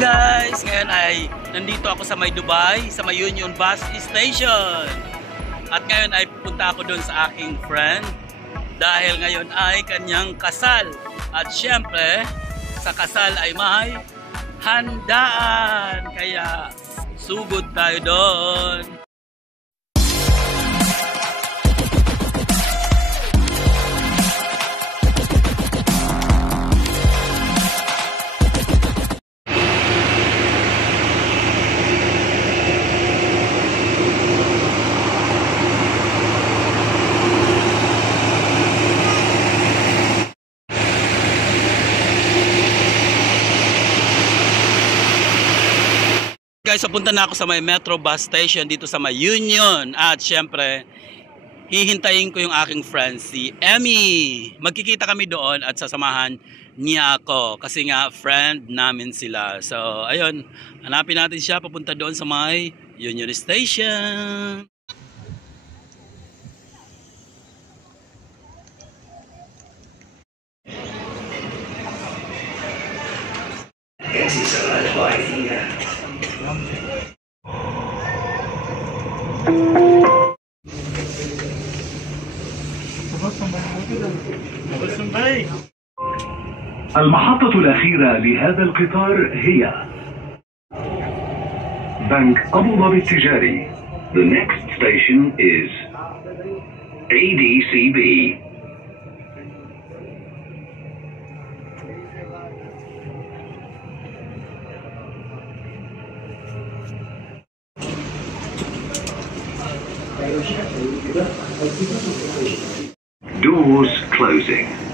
Guys, ngayon ay nandito ako sa may Dubai, sa may Union Bus Station. At ngayon ay pupunta ako doon sa aking friend dahil ngayon ay kanyang kasal. At syempre, sa kasal ay may handaan. Kaya sugod tayo doon. Guys, papunta na ako sa may Metro Bus Station dito sa may Union. At syempre, hihintayin ko yung aking friend, si Emmy. Magkikita kami doon at sasamahan niya ako. Kasi nga, friend namin sila. So, ayun, hanapin natin siya papunta doon sa may Union Station. المحطة الأخيرة لهذا القطار هي بنك أبو ظبي التجاري. The next station is ADCB. Doors closing.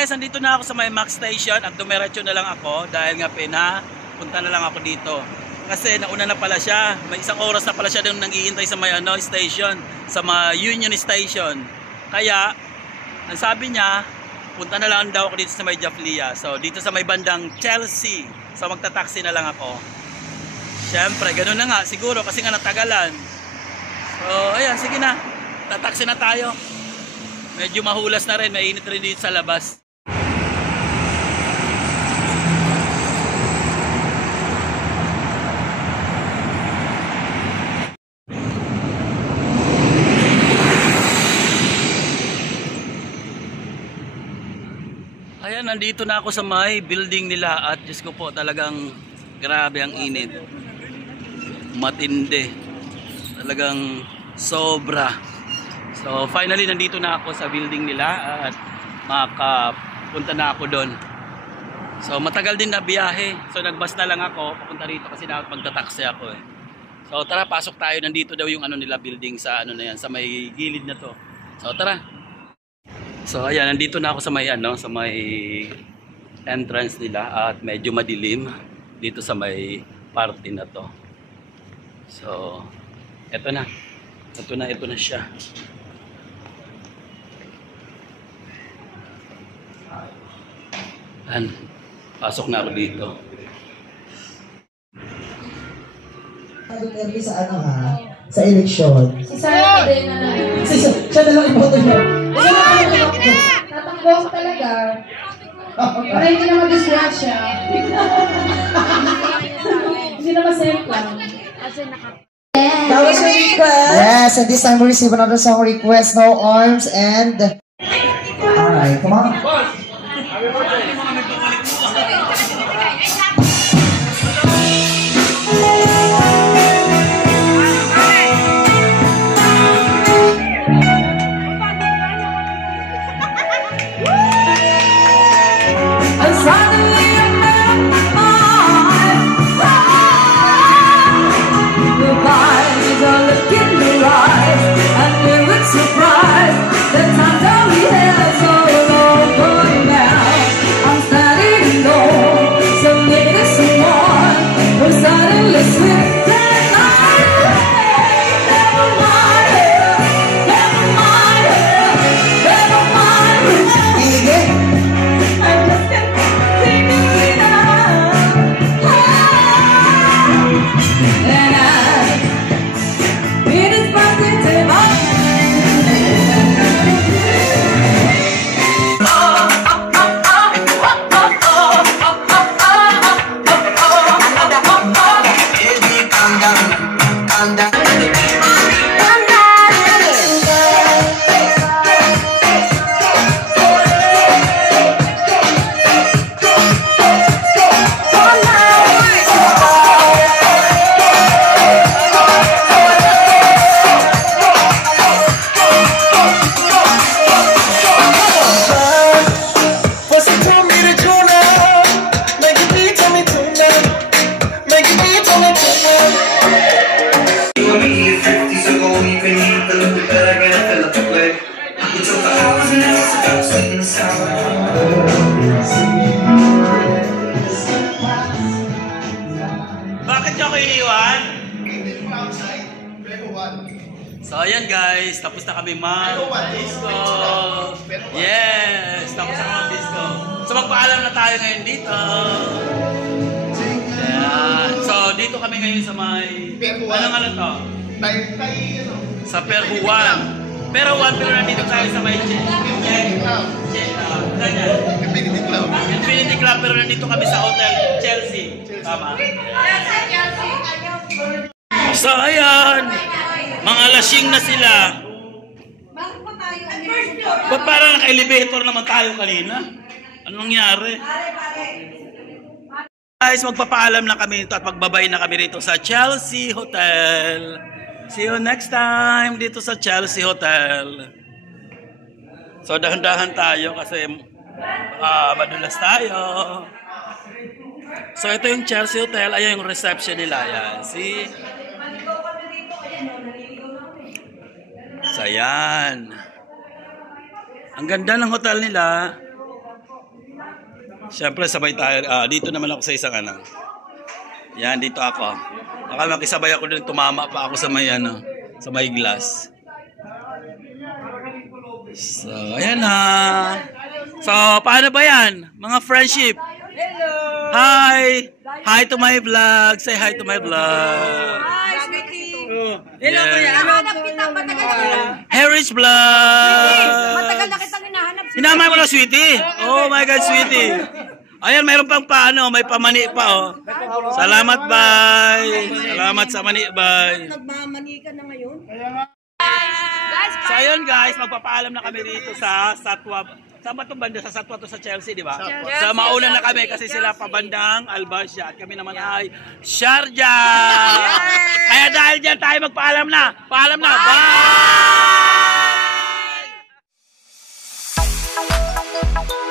Guys, nandito na ako sa may Max Station at dumiretso na lang ako dahil nga punta na lang ako dito. Kasi nauna na pala siya, may isang oras na pala siya doon nangihintay sa may station, sa may Union Station. Kaya, ang sabi niya, punta na lang daw ako dito sa may Jaflia. So, dito sa may bandang Chelsea. So, magta-taxi na lang ako. Siyempre, ganoon na nga, siguro kasi nga natagalan. So, ayan, sige na. Tataxi na tayo. Medyo mahulas na rin, mainit rin dito sa labas. Ayan, nandito na ako sa may building nila at Diyos ko po, talagang grabe ang init. Matindi. Talagang sobra. So finally nandito na ako sa building nila at makapunta na ako doon. So matagal din na biyahe. So nagbus na lang ako papunta rito kasi dapat magta-taxi ako eh. So tara, pasok tayo. Nandito daw yung nila building sa na yan, sa may gilid na to. So tara. So ayan, nandito na ako sa may sa may entrance nila at medyo madilim dito sa may party na to. So eto na. Ito na siya. Pasok na ako dito. Sa sa eleksyon. Si Sarah din na Siya na lang iboto niya. tatakbo ako talaga. Para hindi na mag-disgrasya. Hindi na masempla. That was your request? Yes, and this time we receive another song request, No Arms, and... Alright, come on. Singing Bakit niyo ako iniwan? So ayan guys, tapos na kami mag-disco. Yes, tapos na kami mag-disco. So magpaalam na tayo ngayon dito. Ayan. So dito kami ngayon sa may... Ano to? Sa Perhuan. Perhuan, pero nandito tayo sa may Infinity Club, pero nandito kami sa Hotel Chelsea. Tama. So ayan, mga lasing na sila. Ba't parang naka-elevator naman tayo kanina? Anong nangyari? Guys, magpapaalam na kami ito at magbabay na kami rito sa Chelsea Hotel. See you next time dito sa Chelsea Hotel. So dahan-dahan tayo kasi madulas tayo. So ito yung Chelsea Hotel, ayan yung reception nila. Ayan, see? So ayan. Ang ganda ng hotel nila. Siyempre sabay tayo. Dito naman ako sa isang ano. Yan, dito ako. Baka makisabay ako din, tumama pa ako sa may ano, sa may glass. So, ayan na. So, paano ba yan? Mga friendship. Hello! Hi! Hi to my vlog. Say hi to my vlog. Hi, sweetie! Hello, kuya. Hinahanap kita, matagal na kita. Harry's vlog. Matagal na kitang hinahanap. Sinamay mo na, sweetie. Oh my God, sweetie. Ayan, mayroon pang paano, may pamani pa, oh. Salamat, bye. Salamat sa mani, bye. Nagmamani ka na ngayon? So, ayun guys, magpapaalam na kami dito sa Satwa. Saan ba itong banda? Sa Satwa to sa Chelsea, di ba? So, mauna na kami kasi sila pabandang Al-Barsha at kami naman ay Sharjah. Kaya dahil dyan tayo magpaalam na. Paalam na. Bye!